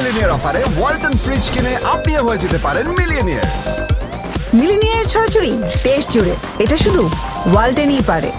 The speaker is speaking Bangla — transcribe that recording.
মিলিনিয়ার অফারে ওয়ালটন ফ্রিজ কিনে আপনিও হয়ে যেতে পারেন মিলিয়নিয়ার। মিলিনিয়ার ছড়াছড়ি দেশ জুড়ে, এটা শুধু ওয়ালটেনই পারে।